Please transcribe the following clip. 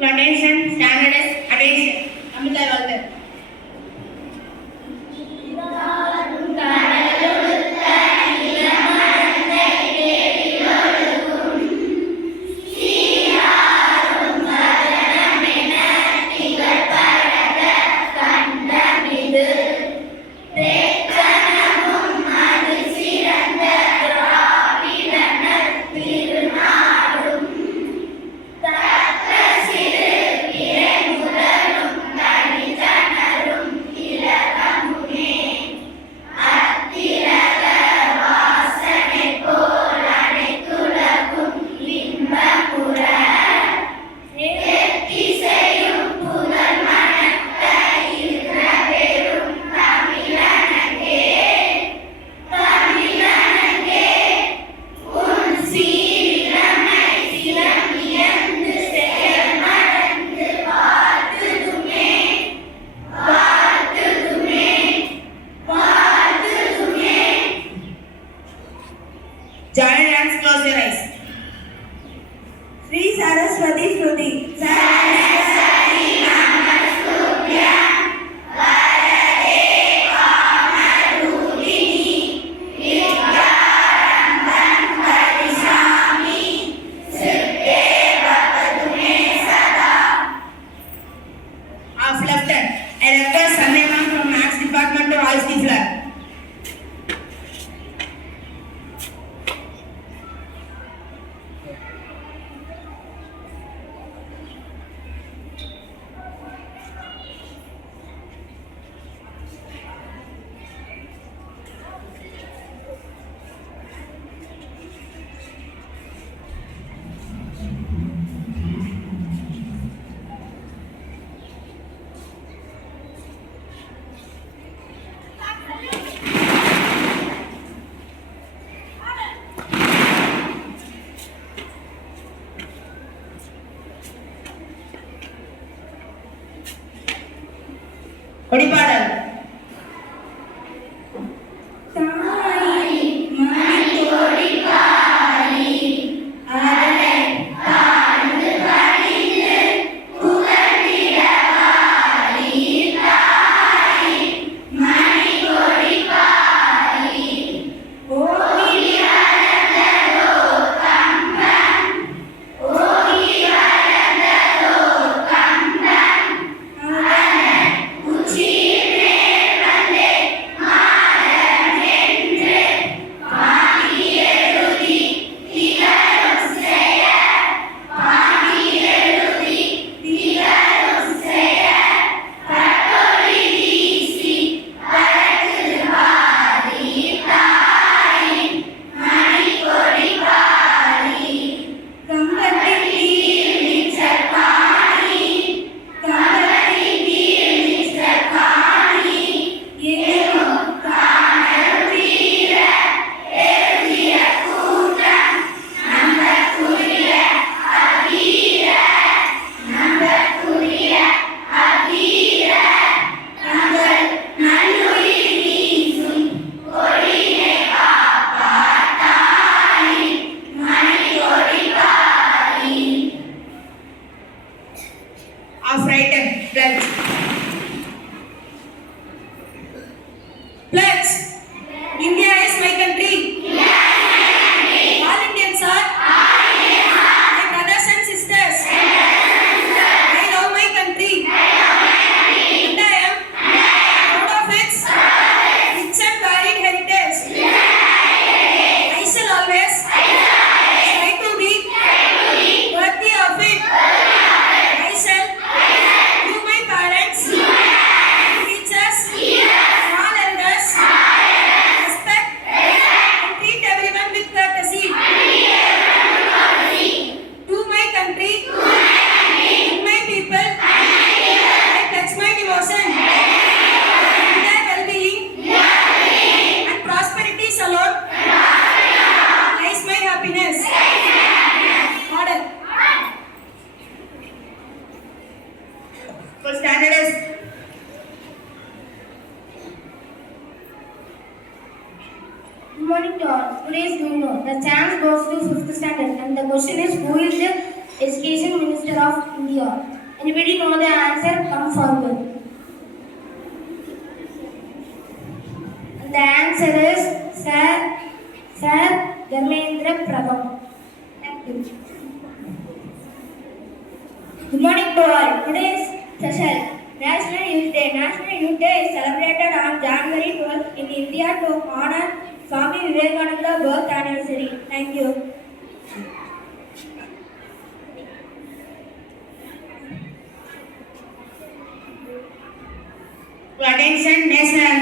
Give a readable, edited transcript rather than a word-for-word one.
Your attention, standards, attention. Amita Walter. Join hands, close your eyes. Sri Saraswati Shruti. Saraswati Namasubhyam Varade Kamarudini Vidyarambam Karisami Siddhe Bhavatu Me Sada. Half left hand. I request Sandeman from Maths Department to hoist the flag. கொடிபாடல். Half right hand. Pledge. Pledge. India is my country. All Indians are my brothers and sisters. I love my country. And I am proud of its rich and varied heritage. I shall always try to be worthy of it. I shall give my parents, teachers, all elders, respect and treat everyone with courtesy. To my country and my people, I pledge my devotion. Their well-being and prosperity alone lies my happiness. Order. For standard is Good morning to all. Today is Duno. The chance goes to 5th standard and the question is, who is the Education Minister of India. Anybody know the answer? Come forward. And the answer is Sir Dharmendra Pradhan. Thank you. Good morning to all. Today is special National Youth Day. National Youth Day is celebrated on January 12th in India to honor Swami Vivekananda's birth anniversary. Thank you. To attention, National